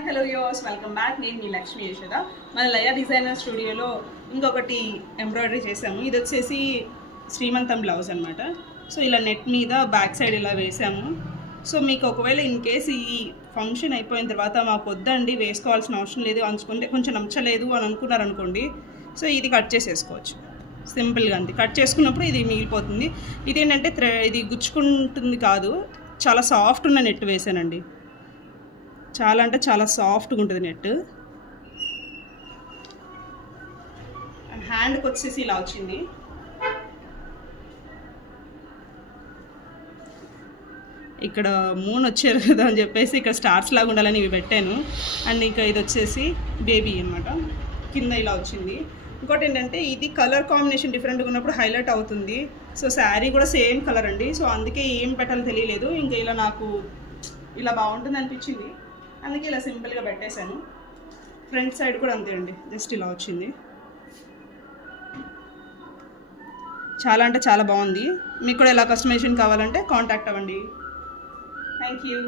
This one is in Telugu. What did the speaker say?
హాయ్ హలో యోస్ వెల్కమ్ బ్యాక్. నేను మీ లక్ష్మి యశోద. మన లయ డిజైనర్ స్టూడియోలో ఇంకొకటి ఎంబ్రాయిడరీ చేసాము. ఇది వచ్చేసి శ్రీమంతం బ్లౌజ్ అనమాట. సో ఇలా నెట్ మీద బ్యాక్ సైడ్ ఇలా వేసాము. సో మీకు ఒకవేళ ఇన్ కేస్ ఈ ఫంక్షన్ అయిపోయిన తర్వాత మాకు వద్దండి, వేసుకోవాల్సిన అవసరం లేదు, అనుకుంటే కొంచెం నచ్చలేదు అని అనుకున్నారనుకోండి, సో ఇది కట్ చేసేసుకోవచ్చు సింపుల్గా. అంతే, కట్ చేసుకున్నప్పుడు ఇది మిగిలిపోతుంది. ఇదేంటంటే ఇది గుచ్చుకుంటుంది కాదు, చాలా సాఫ్ట్ ఉన్న నెట్ వేసానండి. చాలా అంటే చాలా సాఫ్ట్గా ఉంటుంది నెట్. హ్యాండ్కి వచ్చేసి ఇలా వచ్చింది. ఇక్కడ మూన్ వచ్చారు కదా అని చెప్పేసి ఇక్కడ స్టార్స్ లాగా ఉండాలని ఇవి పెట్టాను. అండ్ ఇంకా ఇది వచ్చేసి బేబీ అనమాట, కింద ఇలా వచ్చింది. ఇంకోటి ఏంటంటే ఇది కలర్ కాంబినేషన్ డిఫరెంట్గా ఉన్నప్పుడు హైలైట్ అవుతుంది. సో శారీ కూడా సేమ్ కలర్ అండి. సో అందుకే ఏం పెట్టాలో తెలియలేదు. ఇంకా ఇలా నాకు ఇలా బాగుంటుంది అనిపించింది, అందుకే ఇలా సింపుల్గా పెట్టేశాను. ఫ్రంట్ సైడ్ కూడా అంతే అండి, జస్ట్ ఇలా వచ్చింది. చాలా అంటే చాలా బాగుంది. మీకు కూడా ఎలా కస్టమైజేషన్ కావాలంటే కాంటాక్ట్ అవ్వండి. Thank you.